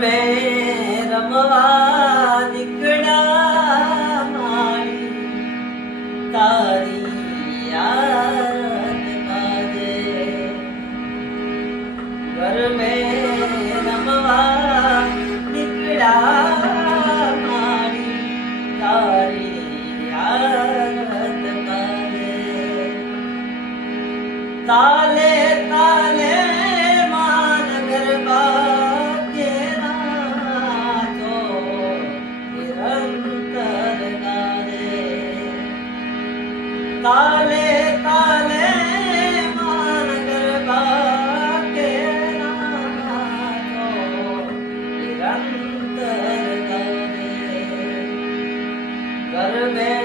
में रमवा निकड़ा मारी तारी याद बाजे घर में रमवा निकड़ा मारी तारी याद बाजे ताले ताले मान गरबा के नाचो निरंतर गारे ताले ताले मान गरबा के नाचो निरंतर गारे घर में